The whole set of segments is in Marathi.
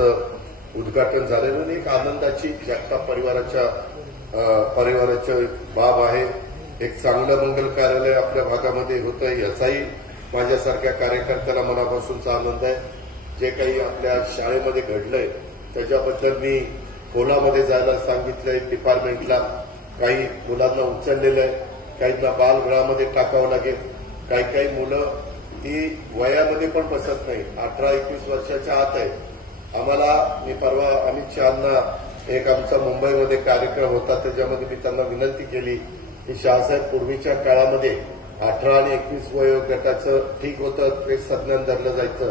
महोत्सवाचं उद्घाटन झालेलं आणि एक आनंदाची जगताप परिवाराच्या परिवाराच्या बाब आहे. एक चांगलं मंगल कार्यालय आपल्या भागामध्ये होतं याचाही माझ्यासारख्या कार्यकर्त्याला मनापासूनचा आनंद आहे. जे काही आपल्या शाळेमध्ये घडलंय त्याच्याबद्दल मी खोलामध्ये जायला सांगितलंय. डिपार्टमेंटला काही मुलांना उचललेलं आहे. काहींना बालगृहामध्ये टाकावं लागेल. काही काही मुलं ही वयामध्ये पण बसत नाही अठरा एकवीस वर्षाच्या आत आहे आम्हाला मी परवा अमित शहाना एक आमचा मुंबईमध्ये कार्यक्रम होता त्याच्यामध्ये मी त्यांना विनंती केली की शहासाहेब पूर्वीच्या काळामध्ये अठरा आणि एकवीस वयोगटाचं ठीक होतं ते संज्ञान धरलं जायचं.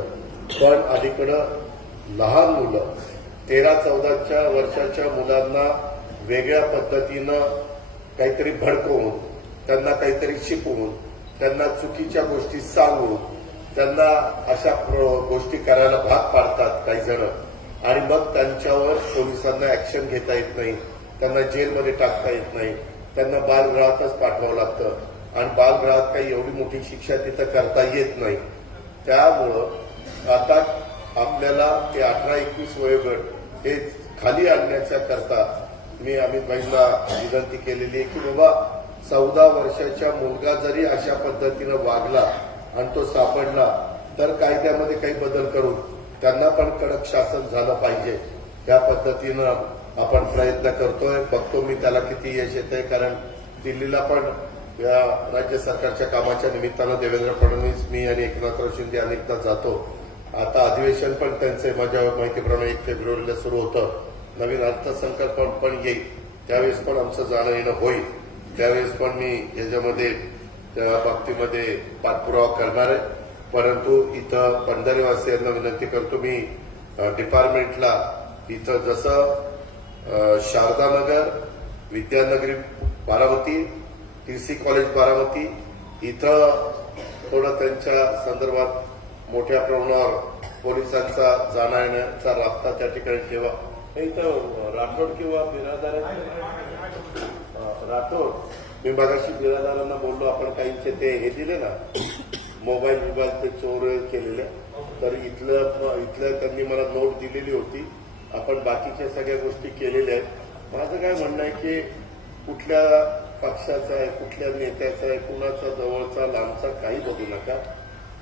पण अलीकडं लहान मुलं तेरा चौदाच्या वर्षाच्या मुलांना वेगळ्या पद्धतीनं काहीतरी भडकवून त्यांना काहीतरी शिकवून त्यांना चुकीच्या गोष्टी सांगून त्यांना अशा गोष्टी करायला भाग पाडतात काही जण. आणि मग त्यांच्यावर पोलिसांना ऍक्शन घेता येत नाही. त्यांना जेलमध्ये टाकता येत नाही. त्यांना बालगृहातच पाठवावं लागतं. आणि बालगृहात काही एवढी मोठी शिक्षा तिथं करता येत नाही. त्यामुळं आता आपल्याला ते अठरा एकवीस वयोगट हे खाली आणण्याच्या करता मी अमित भाईंना विनंती केलेली आहे की बाबा चौदा वर्षाच्या मुलगा जरी अशा पद्धतीनं वागला आणि तो सापडला तर कायद्यामध्ये काही बदल करून त्यांना पण कडक शासन झालं पाहिजे. त्या पद्धतीनं आपण प्रयत्न करतोय. बघतो मी त्याला किती यश येत आहे कारण दिल्लीला पण या राज्य सरकारच्या कामाच्या निमित्तानं देवेंद्र फडणवीस मी आणि एकनाथराव शिंदे अनेकदा जातो. आता अधिवेशन पण त्यांचे माझ्या माहितीप्रमाणे एक फेब्रुवारीला सुरू होतं. नवीन अर्थसंकल्प पण येईल. त्यावेळेस पण आमचं जाणं येणं होईल. त्यावेळेस पण मी याच्यामध्ये त्या बाबतीमध्ये पाठपुरावा करणार आहे. परंतु इथं बंधारेवासियांना विनंती करतो मी डिपार्टमेंटला इथं जसं शारदानगर विद्यानगरी बारामती टीसी कॉलेज बारामती इथं थोडं त्यांच्या संदर्भात मोठ्या प्रमाणावर पोलिसांचा जाणं येण्याचा रास्ता त्या ठिकाणी ठेवा. इथं राठोड किंवा बिरादार राठोड. मी मगाशी बिरादारांना बोललो आपण काहींचे ते हे दिले ना मोबाईल विभाग ते चोर केलेले. तर इथलं इथलं त्यांनी मला नोट दिलेली होती. आपण बाकीच्या सगळ्या गोष्टी केलेल्या आहेत. माझं काय म्हणणं आहे की कुठल्या पक्षाचा आहे कुठल्या नेत्याचा आहे कुणाचा जवळचा लांबचा काही बघू नका.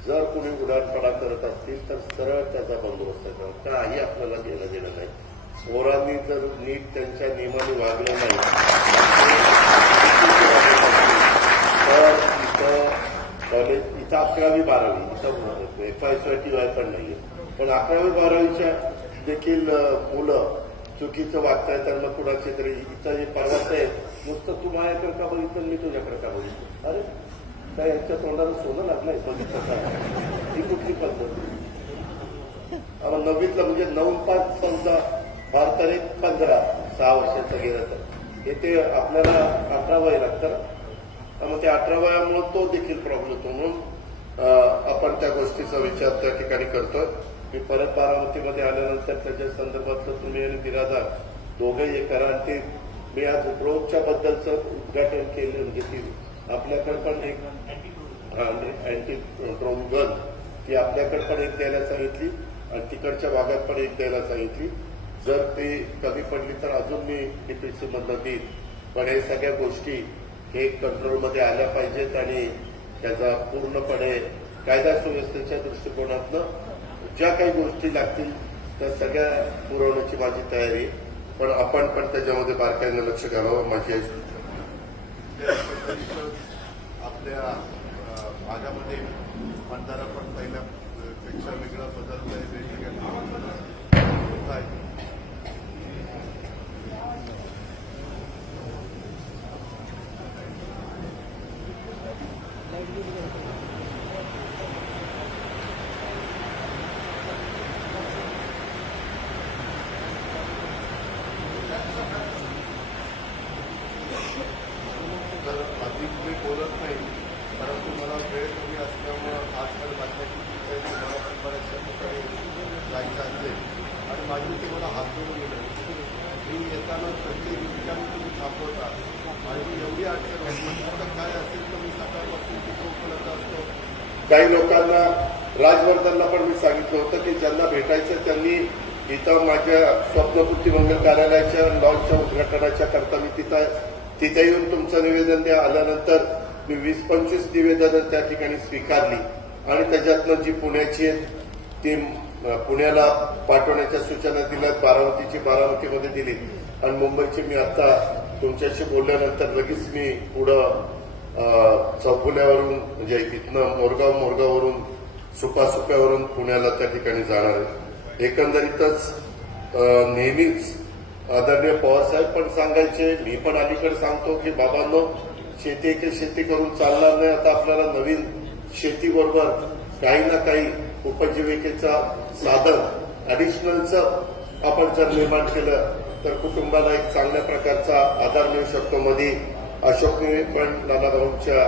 जर कुणी उडाणपणा करत असतील तर सरळ त्याचा बंदोबस्त करा. काही आपल्याला गेलं गेलं नाही. चोरांनी जर नीट त्यांच्या नियमाने वागलं नाही तर इथं कॉलेज इथं अकरावी बारावी इथं एफ आय टी वाय पण नाही पण अकरावी बारावीच्या देखील मुलं चुकीचं वागतायत त्यांना कुणाचे तरी इथं हे परवाच आहे नुसतं तू माझ्याकडे का बघितलं मी तुझ्याकडे का बघितलं अरे काय यांच्या तोंडाला सोनं लागलंय बघितलं ही कुठली पद्धत आम्हाला नववीतलं म्हणजे नऊ पाच समजा भारताने पंधरा सहा वर्षाचं गेलं तर हे ते आपल्याला अठरा वय लागतं मग ते अठरा वयामुळे तो देखील प्रॉब्लेम होतो म्हणून आपण त्या गोष्टीचा विचार त्या ठिकाणी करतोय. मी परत बारामतीमध्ये आल्यानंतर त्याच्या संदर्भातलं तुम्ही आणि बिरादार दोघे हे करा आणि ते मी आज ड्रोनच्या बद्दलचं उद्घाटन केलं म्हणजे ती आपल्याकडे पण एक अँटी ड्रोन गन ती आपल्याकडे पण एक द्यायला सांगितली आणि तिकडच्या भागात पण एक द्यायला सांगितली. जर ती कमी पडली तर अजून मी डीपीसी मधनं देईन. पण हे सगळ्या गोष्टी हे कंट्रोलमध्ये आल्या पाहिजेत आणि त्याचा पूर्णपणे कायदा सुव्यवस्थेच्या दृष्टिकोनातनं ज्या काही गोष्टी लागतील त्या सगळ्या पुरवण्याची माझी तयारी पण आपण पण त्याच्यामध्ये बारकाईनं लक्ष घालावं माझी आपल्या भागामध्ये मतदारा पण पहिल्या वेगळा वेगळं आहे वेगवेगळ्या होत आहे तर अधिक मी बोलत नाही परंतु मला वेळ कमी असल्यामुळं आजकाल बातम्याची मला पण बऱ्याचशा ठिकाणी जायचं असते आणि माझी ते मला हात जोडून गेलं मी येताना प्रत्येक ठिकाणी तुम्ही थांबवता आणि मी एवढी अडचण आता काय असेल तर मी सकाळपासून तिथे उपलब्ध असतो काही लोकांना राजवर्धनला पण मी सांगितलं होतं की ज्यांना भेटायचं त्यांनी इथं माझ्या स्वप्नपूर्ती मंगल कार्यालयाच्या लॉन्चच्या उद्घाटनाच्या करता मी तिथं तिथे येऊन तुमचं निवेदन द्या. आल्यानंतर मी वीस पंचवीस निवेदनं त्या ठिकाणी स्वीकारली. आणि त्याच्यातनं जी पुण्याची आहेत ती पुण्याला पाठवण्याच्या सूचना दिल्या बारामतीची बारामतीमध्ये दिली. आणि मुंबईची मी आता तुमच्याशी बोलल्यानंतर लगेच मी पुढं अं, म्हणजे इथनं मोरगाव मोरगाववरून सुपासुप्यावरून पुण्याला त्या ठिकाणी जाणार आहे. एकंदरीतच नेहमीच आदरणीय पवारसाहेब पण सांगायचे मी पण अलीकडे सांगतो की बाबांनो शेती एक शेती करून चालणार नाही आता आपल्याला नवीन शेतीबरोबर काही ना काही उपजीविकेचा साधन ॲडिशनलचं आपण जर निर्माण केलं तर कुटुंबाला एक चांगल्या प्रकारचा आधार मिळू शकतो. मध्ये अशोकने पण नानाभाऊंच्या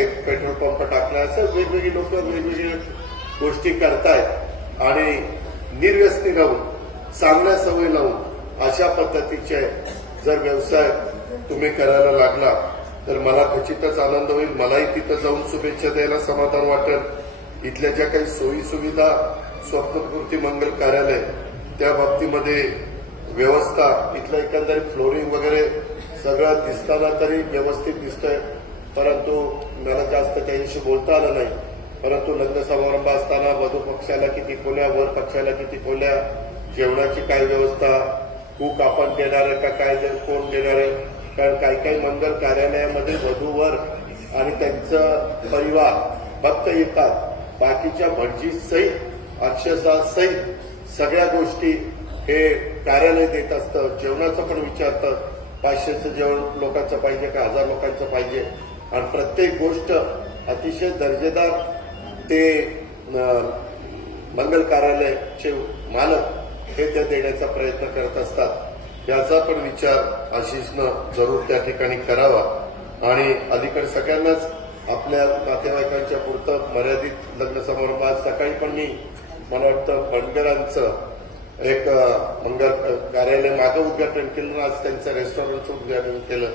एक पेट्रोल पंप टाकला. असं वेगवेगळी लोक वेगवेगळ्या गोष्टी करतायत. आणि निर्व्यसनी राहून चांगल्या सवय लावून अशा पद्धतीचे जर व्यवसाय तुम्ही करायला लागला तर मला खचितच आनंद होईल. मलाही तिथं जाऊन शुभेच्छा द्यायला समाधान वाटेल. इथल्या ज्या काही सोयी सुविधा स्वप्नपूर्ती मंगल कार्यालय त्या बाबतीमध्ये व्यवस्था इथलं एकंदरीत फ्लोरिंग वगैरे सगळं दिसताना तरी व्यवस्थित दिसतंय. परंतु मला जास्त काहीशी बोलता आलं नाही. परंतु लग्न समारंभ असताना वधू पक्षाला किती खोल्या वर पक्षाला किती खोल्या जेवणाची काय व्यवस्था कूक आपण देणार आहे का काय कोण देणार आहे? कारण काही काही मंगल कार्यालयामध्ये वधूवर आणि त्यांचं परिवार फक्त येतात. बाकीच्या भटजी सहित अक्षरशः सहित सगळ्या गोष्टी हे कार्यालय देत असतं. जेवणाचं पण विचारतं पाचशेचं जेवण लोकांचं पाहिजे का हजार लोकांचं पाहिजे? आणि प्रत्येक गोष्ट अतिशय दर्जेदार ते मंगल कार्यालयाचे मालक हे त्या देण्याचा प्रयत्न करत असतात. याचा पण विचार आशिषनं जरूर त्या ठिकाणी करावा. आणि अलीकडे सगळ्यांनाच आपल्या नातेवाईकांच्या पुरतं मर्यादित लग्न समारंभ आज सकाळी पण मी मला वाटतं बंडगरांचं एक मंगल कार्यालय मागं उद्घाटन केलं. आज त्यांचं रेस्टॉरंटचं उद्घाटन केलं.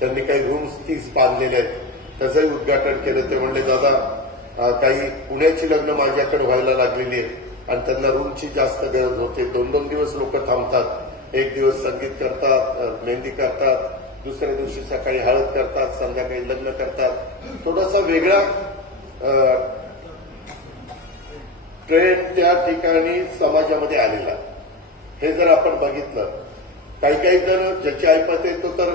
त्यांनी काही रूम्स तीस बांधलेले आहेत. त्याचंही उद्घाटन केलं. ते म्हणले दादा काही पुण्याची लग्न माझ्याकडे व्हायला लागलेली आहेत. आणि त्यांना रूमची जास्त गरज होते. दोन दोन दिवस लोक थांबतात. एक दिवस संगीत करतात मेहंदी करतात दुसऱ्या दिवशी सकाळी हळद करतात संध्याकाळी लग्न करतात. थोडासा वेगळा ट्रेंड त्या ठिकाणी समाजामध्ये आलेला. हे जर आपण बघितलं काही काही जण ज्याची ऐपत येतो तर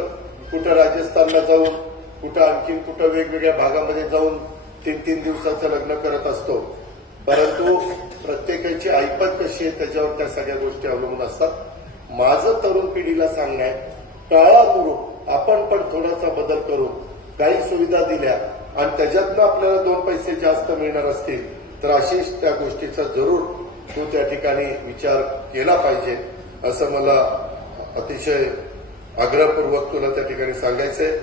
कुठं राजस्थानला जाऊन कुठं आणखीन कुठं वेगवेगळ्या भागामध्ये जाऊन तीन तीन दिवसाचं लग्न करत असतो. परंतु प्रत्येकाची ऐपत कशी आहे त्याच्यावर त्या सगळ्या गोष्टी अवलंबून असतात. माझं तरुण पिढीला सांगणं आहे टाळा करू आपण पण थोडासा बदल करू. काही सुविधा दिल्या आणि त्याच्यातनं आपल्याला दोन पैसे जास्त मिळणार असतील तर अशीच त्या गोष्टीचा जरूर तो त्या ठिकाणी विचार केला पाहिजे. असं मला अतिशय आग्रहपूर्वक तुला त्या ठिकाणी सांगायचंय.